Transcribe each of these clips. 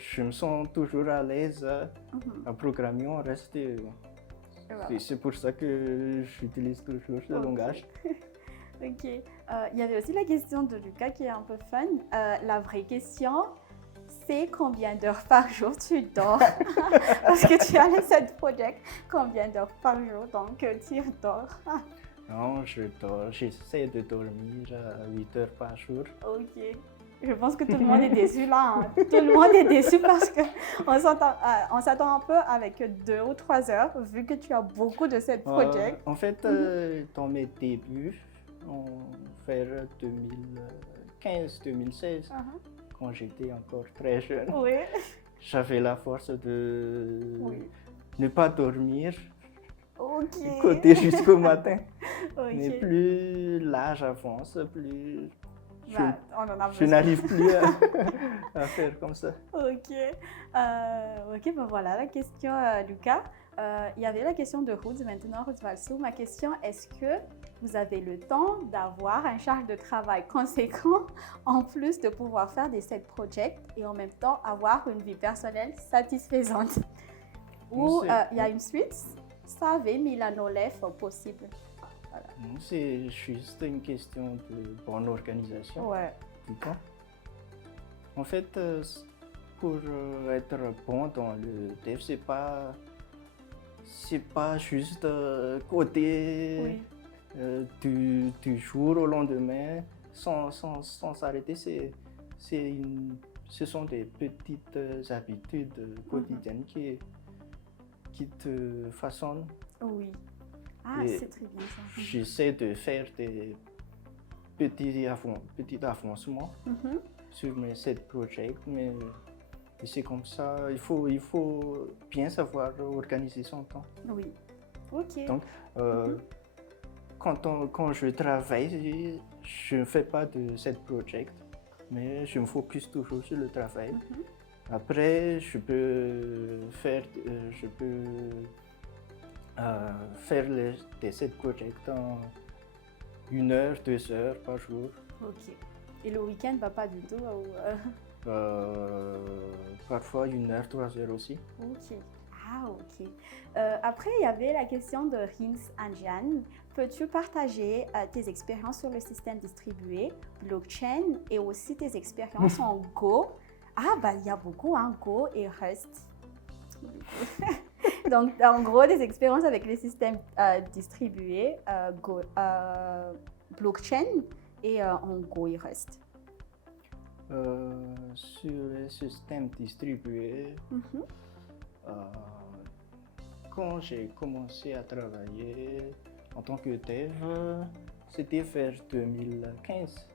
je me sens toujours à l'aise à programmer en reste. Voilà. C'est pour ça que j'utilise toujours ce langage. Ok. Il y avait aussi la question de Lucas qui est un peu fun. La vraie question, c'est combien d'heures par jour tu dors? Parce que tu as les 7 projets. Combien d'heures par jour donc tu dors? Non, j'essaie de dormir 8 heures par jour. Ok. Je pense que tout le monde est déçu là. Hein. Tout le monde est déçu parce qu'on s'attend un peu avec 2 ou 3 heures vu que tu as beaucoup de ces projets. En fait, dans mes débuts, en vers 2015-2016, quand j'étais encore très jeune, Oui. j'avais la force de ne pas dormir, Ok. jusqu'au matin. Ok. Mais plus l'âge avance, plus je je n'arrive plus à faire comme ça. Ok. Ok, ben voilà la question, Lucas. Il y avait la question de Ruth maintenant, Ruth Valsou. Ma question, est-ce que vous avez le temps d'avoir un charge de travail conséquent en plus de pouvoir faire des side projects et en même temps avoir une vie personnelle satisfaisante? Ou il y a une suite, ça avait mis la no-lef possible. Voilà. C'est juste une question de bonne organisation. Ouais. Du temps. En fait, pour être bon dans le dev, c'est pas juste côté du jour au lendemain sans s'arrêter. Ce sont des petites habitudes quotidiennes qui te façonnent. Oui. Ah, c'est très bien ça. J'essaie de faire des petits avancements sur mes 7 projets, mais c'est comme ça, il faut bien savoir organiser son temps. Oui, ok. Donc, quand je travaille, je ne fais pas de 7 projets, mais je me focus toujours sur le travail. Après, je peux faire des 7 projets en 1 heure, 2 heures par jour. Ok. Et le week-end, pas du tout Parfois 1 heure, 3 heures aussi. Ok. Ah, ok. Après, il y avait la question de Rins Anjan. Peux-tu partager tes expériences sur le système distribué, blockchain et aussi tes expériences en Go? Ah, il y a beaucoup en Go et Rust. Donc, en gros, des expériences avec les systèmes distribués, blockchain et en Go et Rust. Sur les systèmes distribués, quand j'ai commencé à travailler en tant que dev, c'était vers 2015.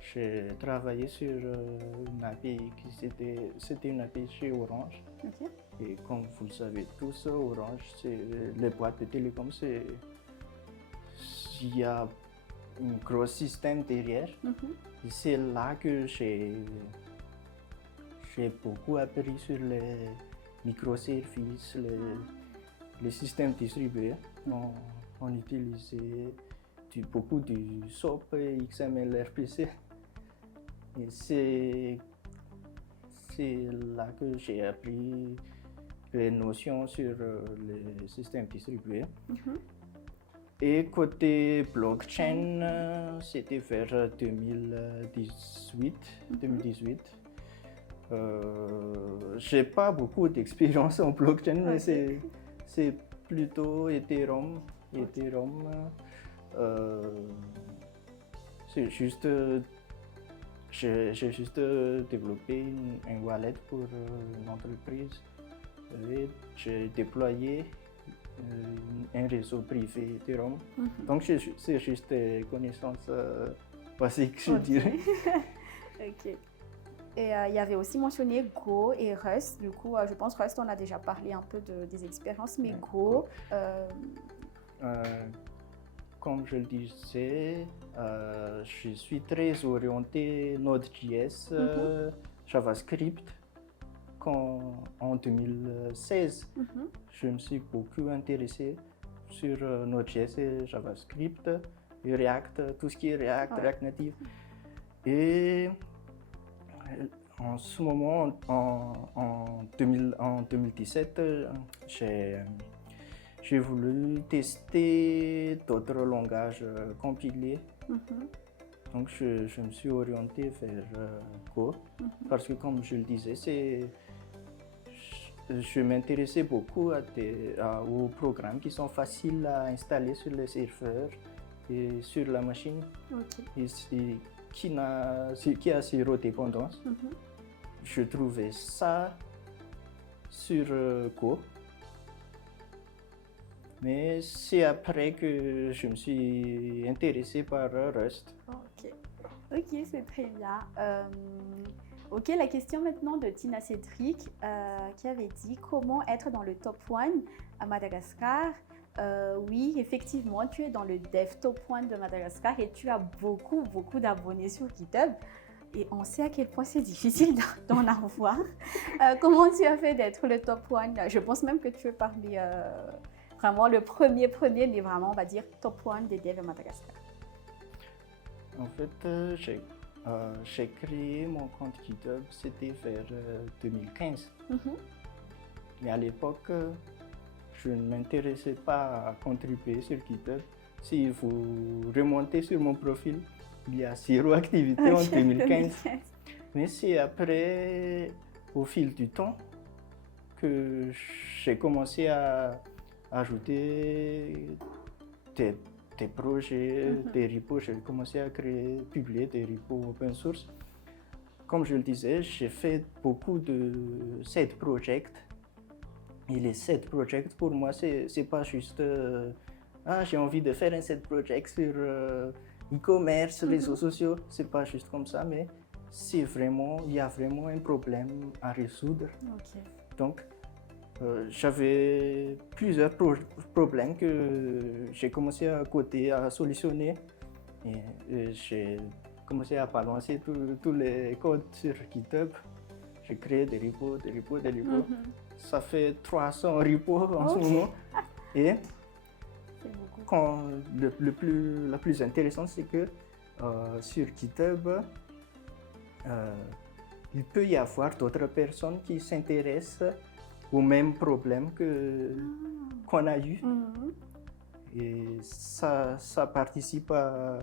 J'ai travaillé sur une API c'était une API chez Orange. Et comme vous le savez tous, Orange, c'est les boîtes de télécom, il y a un gros système derrière. Et c'est là que j'ai beaucoup appris sur les microservices, les systèmes distribués. On utilisait beaucoup du SOAP, XML, RPC. Et c'est là que j'ai appris les notions sur les systèmes distribués. Et côté blockchain, c'était vers 2018. J'ai pas beaucoup d'expérience en blockchain, mais c'est plutôt Ethereum. C'est juste, j'ai juste développé un wallet pour une entreprise et j'ai déployé un réseau privé Ethereum. Donc c'est juste des connaissances basiques, je dirais. Ok. Et il y avait aussi mentionné Go et Rust. Du coup, je pense Rust, on a déjà parlé un peu des expériences, mais Go... Comme je le disais, je suis très orienté Node.js, JavaScript. En 2016, je me suis beaucoup intéressé sur Node.js et JavaScript et React, tout ce qui est React Native. Et En ce moment, en 2017, j'ai voulu tester d'autres langages compilés. Mhm, Donc, je me suis orienté vers Go mhm. parce que, comme je le disais, je m'intéressais beaucoup aux programmes qui sont faciles à installer sur les serveurs et sur la machine Ok. et qui a zéro dépendance. Mhm. Je trouvais ça sur Go, mais c'est après que je me suis intéressé par Rust. Ok. Ok, c'est très bien. Ok, la question maintenant de Tina Cédric qui avait dit comment être dans le top 1 à Madagascar. Oui, effectivement, tu es dans le Dev Top 1 de Madagascar et tu as beaucoup, beaucoup d'abonnés sur GitHub. Et on sait à quel point c'est difficile d'en avoir. Comment tu as fait d'être le top 1? Je pense même que tu es parmi vraiment le premier, mais vraiment, on va dire, top 1 des devs à Madagascar. En fait, j'ai créé mon compte GitHub, c'était vers 2015. Mhm. Mais à l'époque, je ne m'intéressais pas à contribuer sur GitHub. Si vous remontez sur mon profil, il y a zéro activité en 2015. Mais c'est après, au fil du temps, que j'ai commencé à ajouter des projets, des repos. J'ai commencé à publier des repos open source. Comme je le disais, j'ai fait beaucoup de side projects. Et les side projects, pour moi, c'est pas juste j'ai envie de faire un side project sur e-commerce, réseaux sociaux. C'est pas juste comme ça, mais il y a vraiment un problème à résoudre. Ok. Donc, j'avais plusieurs problèmes que j'ai commencé à coder, à solutionner. Et j'ai commencé à balancer tous les codes sur GitHub. J'ai créé des repos. Ça fait 300 repos en ce moment. Et la plus intéressante, c'est que sur GitHub, il peut y avoir d'autres personnes qui s'intéressent au même problème qu'on a eu. Et ça participe à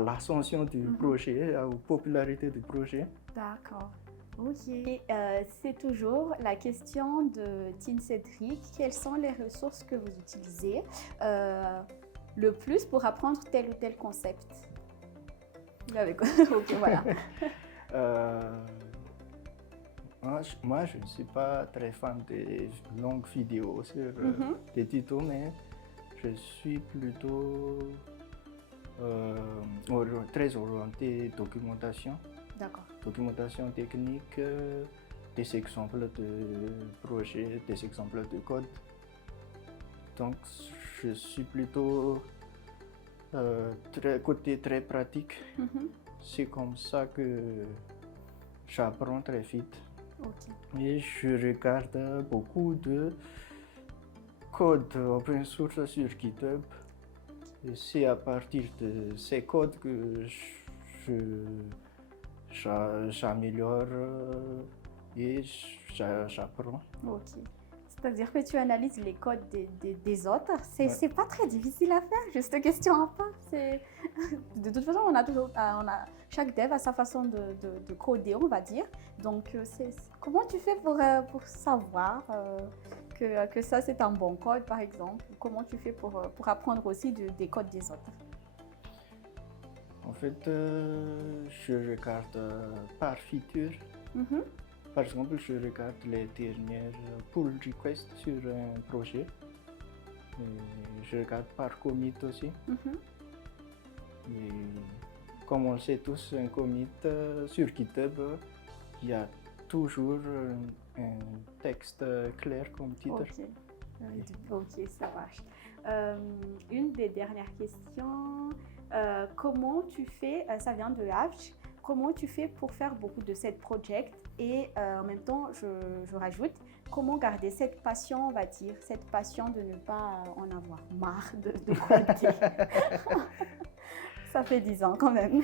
l'ascension du projet, à la popularité du projet. D'accord. Ok. C'est toujours la question de Tina Cédric. Quelles sont les ressources que vous utilisez le plus pour apprendre tel ou tel concept? Ok, voilà. Moi, je ne suis pas très fan des longues vidéos sur des tutos, mais je suis plutôt très orienté documentation. D'accord. Documentation technique, des exemples de projets, des exemples de code. Donc, je suis plutôt côté très pratique. C'est comme ça que j'apprends très vite. Okay. Et je regarde beaucoup de code open source sur GitHub. Et c'est à partir de ces codes que j'améliore et j'apprends. Ok. C'est-à-dire que tu analyses les codes des autres. C'est pas très difficile à faire, juste question à part. De toute façon, chaque dev a sa façon de coder, on va dire. Donc, comment tu fais pour savoir que ça c'est un bon code, par exemple? Comment tu fais pour apprendre aussi des codes des autres? En fait, je regarde par feature. Par exemple, je regarde les dernières pull requests sur un projet. Et je regarde par commit aussi. Et comme on le sait tous, un commit sur GitHub, il y a toujours un texte clair comme titre. Ok, ça marche. Une des dernières questions, comment tu fais, ça vient de Avj, comment tu fais pour faire beaucoup de side projects et en même temps, je rajoute, comment garder cette passion, on va dire, cette passion de ne pas en avoir marre de coder. Ça fait 10 ans quand même.